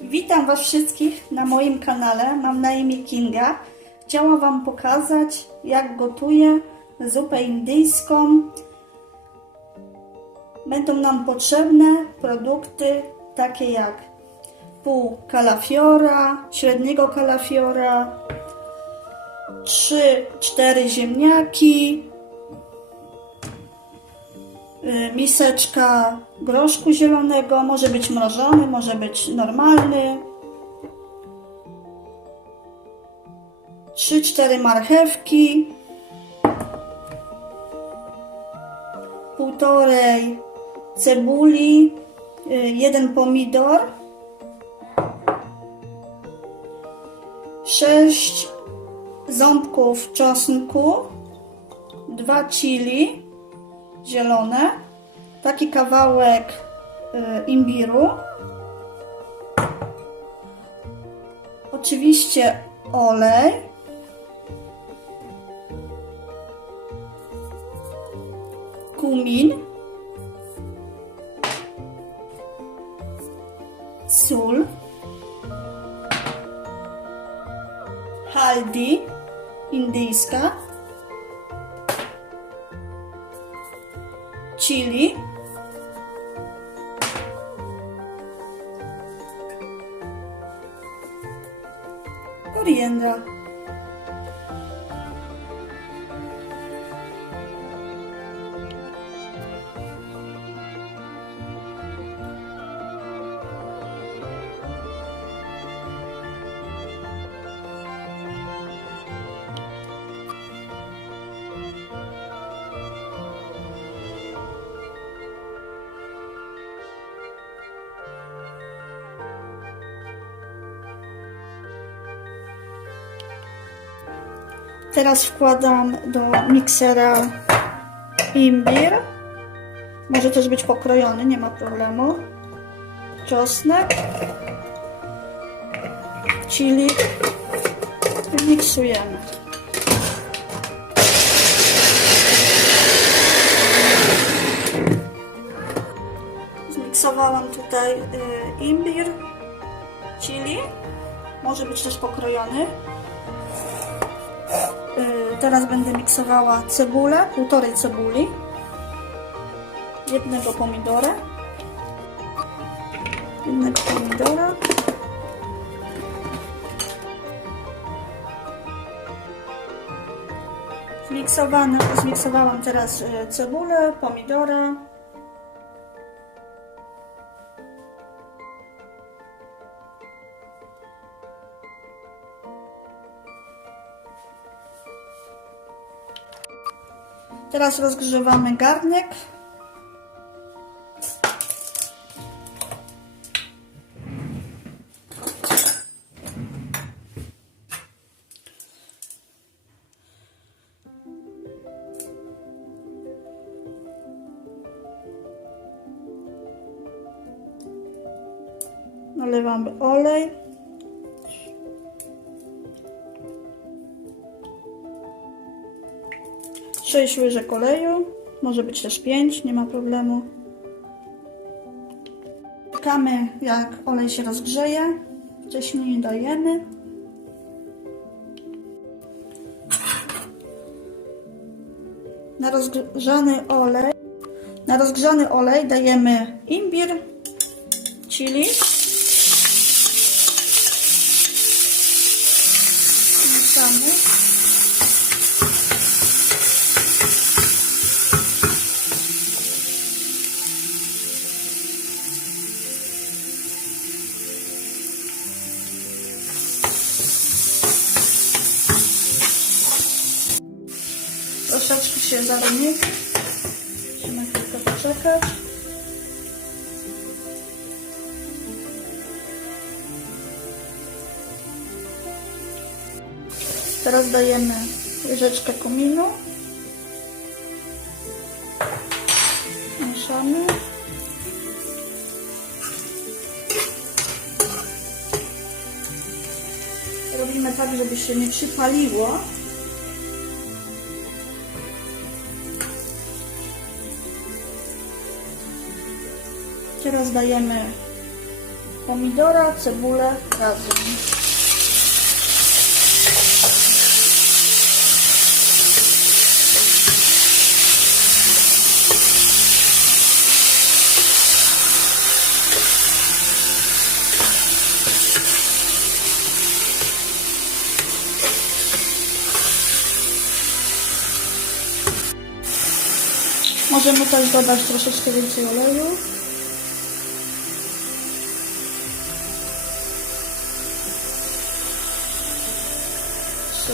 Witam Was wszystkich na moim kanale. Mam na imię Kinga. Chciałam Wam pokazać, jak gotuję zupę indyjską. Będą nam potrzebne produkty takie jak pół kalafiora, średniego kalafiora, 3-4 ziemniaki, miseczka groszku zielonego, może być mrożony, może być normalny. 3-4 marchewki. Półtorej cebuli, y, jeden pomidor. 6 ząbków czosnku, 2 chili zielone, taki kawałek y, imbiru, oczywiście olej, kumin, sól, haldi. Indyjska, chili, Soy Briendra. Teraz wkładam do miksera imbir. Może też być pokrojony, nie ma problemu. Czosnek. Chili. I miksujemy. Zmiksowałam tutaj y, imbir, chili. Może być też pokrojony. Teraz będę miksowała cebulę, półtorej cebuli, jednego pomidora, jednego pomidora, zmiksowałam teraz y, cebulę, pomidora, Teraz rozgrzewamy garnek. 6 łyżek oleju, może być też 5, nie ma problemu. Czekamy jak olej się rozgrzeje, wcześniej nie dajemy. Na rozgrzany olej, na rozgrzany olej dajemy imbir, chili, mieszamy. Teraz dajemy łyżeczkę kominu. Mieszamy. Robimy tak, żeby się nie przypaliło. Teraz dajemy pomidora, cebulę razem. Możemy też dodać troszeczkę więcej oleju.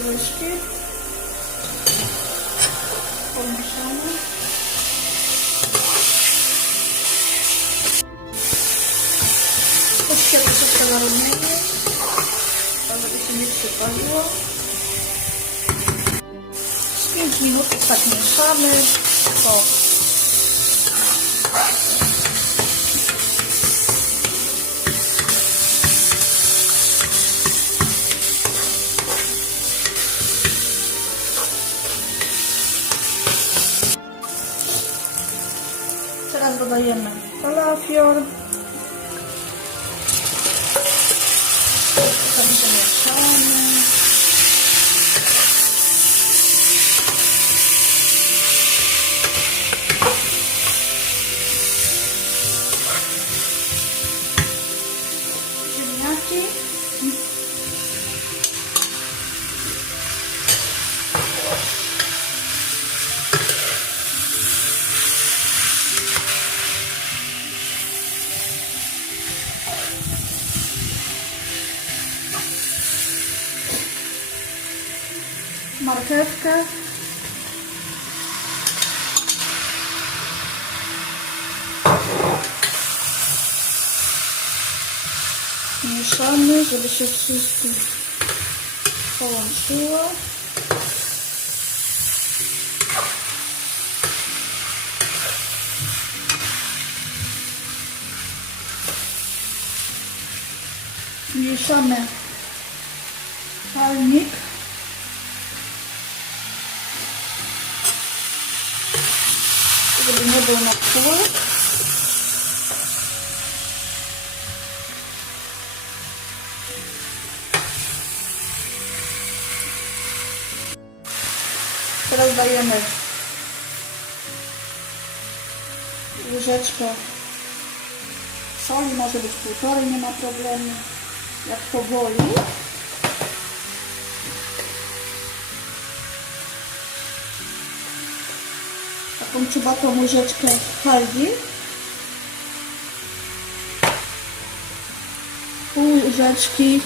Łyżki. Pomieszamy. Troszkę troszeczkę zarumienić, tak żeby się nie przypaliło. Z 5 minut tak mieszamy. O. Teraz dodajemy kalafior. Dobrze mieszamy. Ziemniaki. Marchewkę. Mieszamy, żeby się wszystko połączyło. Mieszamy palnik. Żeby nie na pół. Teraz dajemy łyżeczkę soli, może być półtorej, nie ma problemu, jak to woli. Taką czubatą łyżeczkę halgi. Pół łyżeczki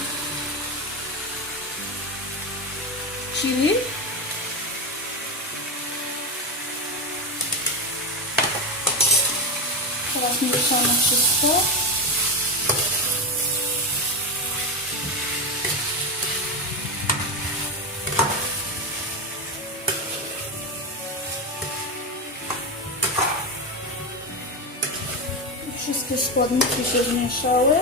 chili. Teraz mieszamy wszystko. Wszystkie składniki się zmieszały.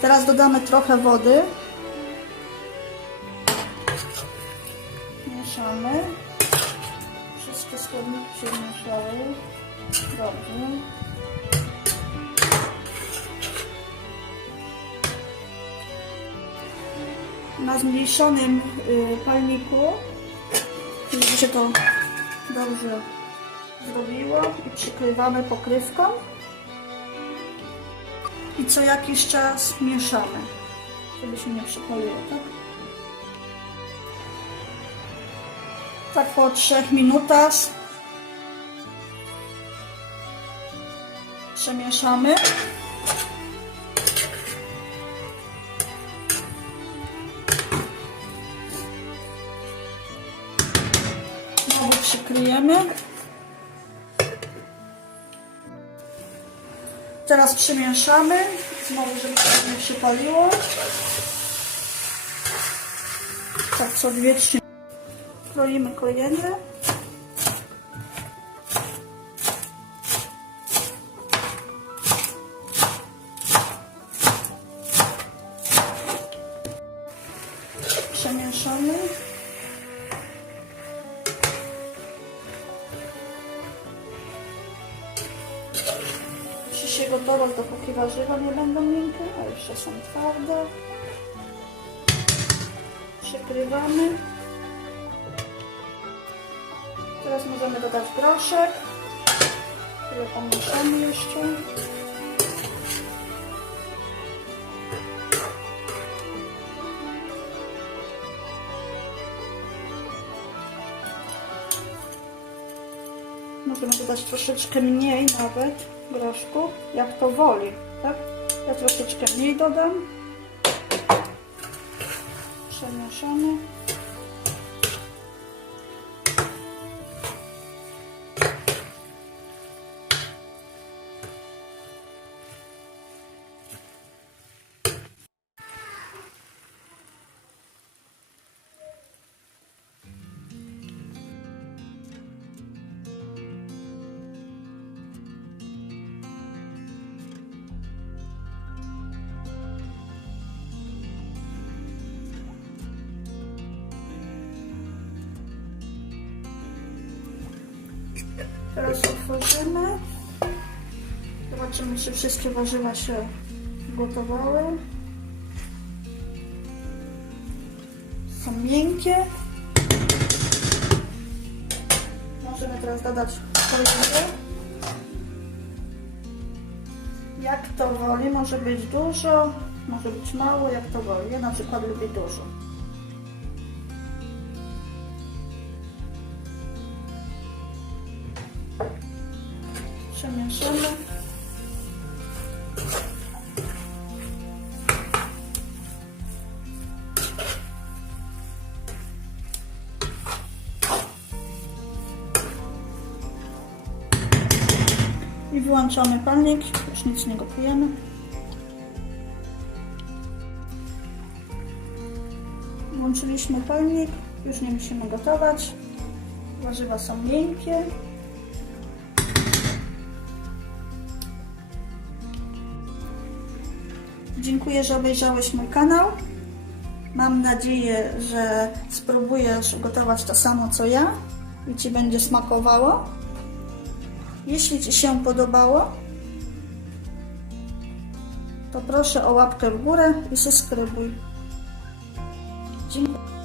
Teraz dodamy trochę wody. Mieszamy. Wszystkie składniki się zmieszały. Dobrze. Na zmniejszonym y, palniku żeby się to dobrze zrobiło i przykrywamy pokrywką i co jakiś czas mieszamy, żeby się nie przypaliło, tak? Tak po 3 minutach przemieszamy. Przykryjemy. Teraz przemieszamy, znowu żeby się nie przypaliło. Tak co dwie, trzy. Kroimy koriendę. Warzywa nie będą miękkie, a jeszcze są twarde. Przykrywamy. Teraz możemy dodać groszek, który pomieszamy jeszcze. Możemy dodać troszeczkę mniej nawet groszku, jak to woli, tak? Ja troszeczkę mniej dodam. Przemieszamy. Teraz otworzymy. Zobaczymy, czy wszystkie warzywa się gotowały. Są miękkie. Możemy teraz dodać oliwę. Jak to woli, może być dużo, może być mało, jak to woli. Ja na przykład lubię dużo. Przemieszamy. I wyłączamy palnik, już nic nie gotujemy. Włączyliśmy palnik, już nie musimy gotować. Warzywa są miękkie. Dziękuję, że obejrzałeś mój kanał. Mam nadzieję, że spróbujesz gotować to samo co ja i Ci będzie smakowało. Jeśli Ci się podobało, to proszę o łapkę w górę i subskrybuj. Dziękuję.